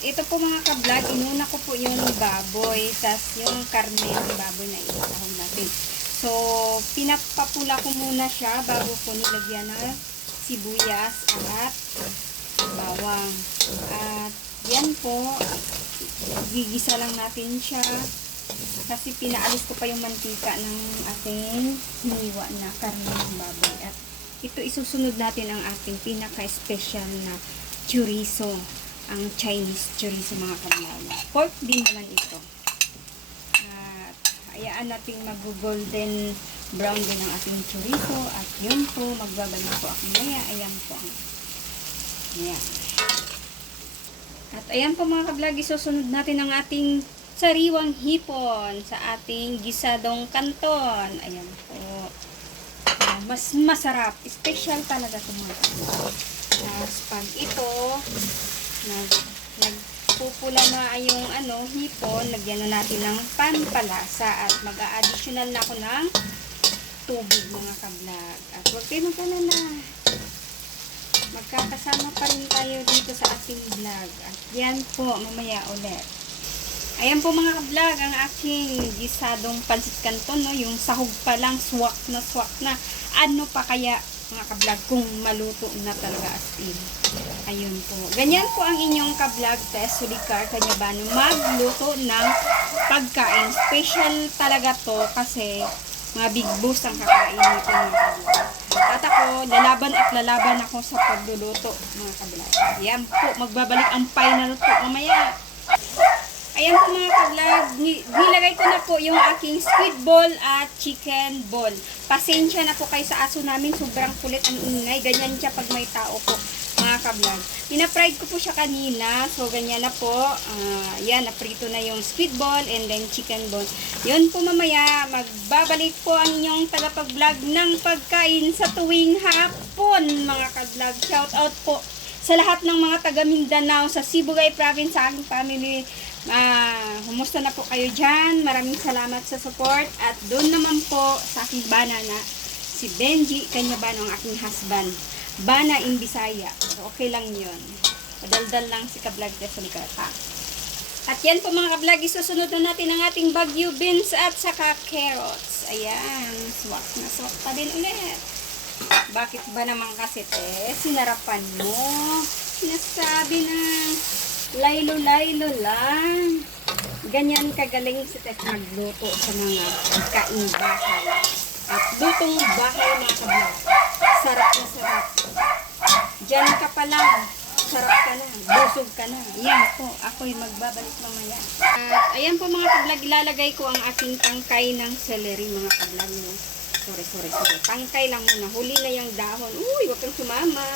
ito po mga ka-vlog, inuna ko po yung baboy, tas yung karne ng baboy na isahog natin. So, pinapapula ko muna siya bago ko nilagyan ng sibuyas at bawang. At yan po, gigisa lang natin siya kasi pinaalis ko pa yung mantika ng ating hiniwa na karne ng baboy. At ito isusunod natin ang ating pinaka-special na chorizo, ang Chinese chorizo mga ka-vlog. Pork din naman ito. At hayaan natin mag-golden brown din ang ating chorizo. At yun po, magbabalik po ako maya. Ayan po. Ayan. At ayan po mga ka-vlog, isusunod natin ang ating sariwang hipon sa ating gisadong kanton. Ayan po. Mas masarap. Special talaga ito mga ka-vlog. Tapos pag ito, nagpupula na yung hipon, lagyan na natin ng pampalasa at mag-a-additional na ako ng tubig mga ka-vlog. At huwag kayo magkalala. Magkakasama pa rin tayo dito sa ating vlog. At yan po, mamaya ulit. Ayan po mga ka-vlog, ang aking gisadong pansit canton, no? Yung sahog pa lang, swak na. Ano pa kaya mga ka-vlog kung maluto na talaga as in. Ayun po. Ganyan po ang inyong ka-vlog test Sulikar Kanyabano magluto ng pagkain. Special talaga to kasi mga big boss ang kakain nito mga ka-vlog. At ako, lalaban ako sa pagluluto mga ka-vlog. Ayan po, magbabalik ang final po mamaya. Ayan po mga ka-vlog, nilagay ko na po yung aking squid ball at chicken ball. Pasensya na po kayo sa aso namin, sobrang kulit ang ingay. Ganyan siya pag may tao po mga ka-vlog. Pina-fried ko po siya kanina, so ganyan na po. Yan, naprito na yung squid ball and then chicken ball. Yun po mamaya, magbabalik po ang inyong tagapag-vlog ng pagkain sa tuwing hapon mga ka-vlog. Shout out po sa lahat ng mga taga Mindanao, sa Sibugay Province, sa aking family. Humusta na po kayo dyan? Maraming salamat sa support. At doon naman po sa aking bana na si Benji Kanyabano, ang aking husband. Bana in Bisaya. So, okay lang yun. Padaldal lang si ka-vlog sa Sulikar. At yan po mga ka-vlog, isusunod na natin ang ating Baguio beans at saka carrots. Ayan. Swak na swak pa din ulit. Bakit ba naman kasi sinarapan mo? Sinasabi na laylo-laylo lang. Ganyan kagaling si Tess magluto sa mga pagkain bahay. At lutong bahay mga ka-vlog. Sarap na sarap. Diyan ka pa lang. Sarap ka na. Busog ka na. Yan po. Ako'y magbabalik mamaya. At ayan po mga ka-vlog. Ilalagay ko ang aking tangkay ng celery mga ka-vlog. Sorry. Tangkay lang muna. Huli na yung dahon. Uy, huwag kang sumama.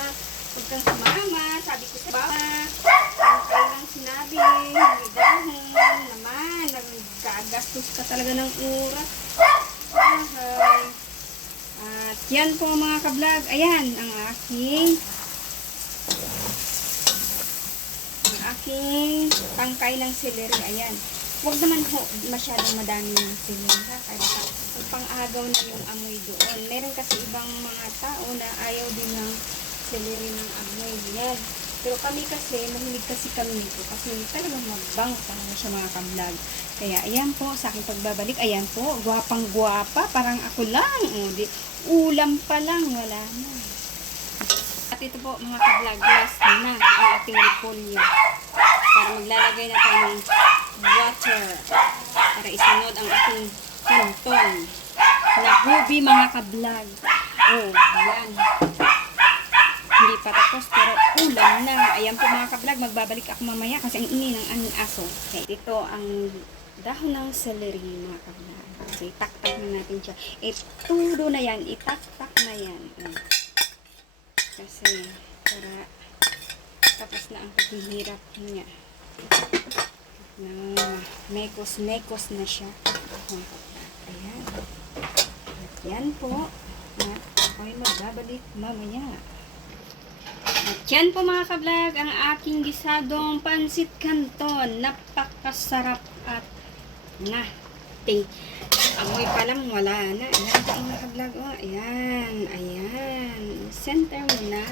Huwag kang sumama. Sabi ko sa baba. Tangkay lang sinabi. Hindi dahon. Naman. Nagagastos ka talaga ng oras. At yan po mga ka-vlog. Ayan ang aking tangkay ng celery. Ayan. Huwag naman masyadong madami ng celery. Kaya pang-agaw na yung amoy doon. Meron kasi ibang mga tao na ayaw din ng celery ng amoy. Yan. Pero kami kasi, mahilig kasi kami nito. Kasi talagang magbango talaga siya mga ka-vlog. Kaya ayan po, sa aking pagbabalik, ayan po, gwapang-gwapa. Parang ako lang. Ulam pa lang, wala na. At ito po mga ka-vlog, last na ang ating repolyo. Para maglalagay na tayo ng water. Para isunod ang ating kanton na hubi mga ka-vlog. Oh, yan. Hindi pa tapos pero ulam na. Ayan po mga ka-vlog, magbabalik ako mamaya kasi ang ingay ng aming aso. Okay, ito ang dahon ng celery mga ka-vlog. Okay, taktak na natin siya. Tudo na yan, itaktak na yan. Kasi para tapos na ang paghihirap niya. Mekos na siya. Ayan. At yan po. At ako'y magbabalik mamaya. At yan po mga ka-vlog, ang aking gisadong pansit canton. Napakasarap at Amoy pa lang, wala na. Ayan po mga ka-vlog. Oh, ayan. Ayan. Center mo na.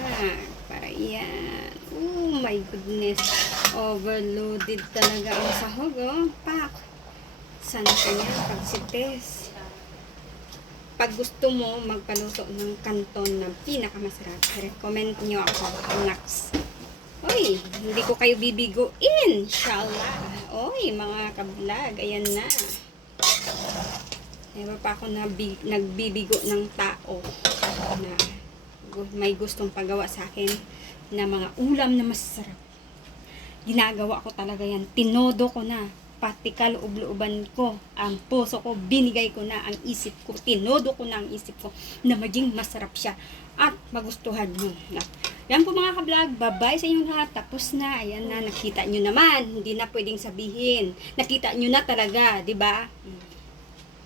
Para yan. Oh my goodness. Overloaded talaga ang sahog. Oh. Pak. Sana ka yan. Pagsites. Pag gusto mo magpaluto ng kanton na pinakamasarap, recommend nyo ako. Next. Oy, hindi ko kayo bibiguin. Inshallah. Oy, mga ka-vlog. Ayan na. Diba pa ako nagbibigo ng tao na may gustong pagawa sa akin na mga ulam na masarap. Ginagawa ko talaga yan. Tinodo ko na. Pati kaloob-looban ko. Ang puso ko, binigay ko na ang isip ko. Tinodo ko na ang isip ko na maging masarap siya. At magustuhan mo. Yan po mga ka-vlog. Bye-bye sa inyong lahat. Tapos na. Ayan na. Nakita nyo naman. Hindi na pwedeng sabihin. Nakita nyo na talaga. Diba?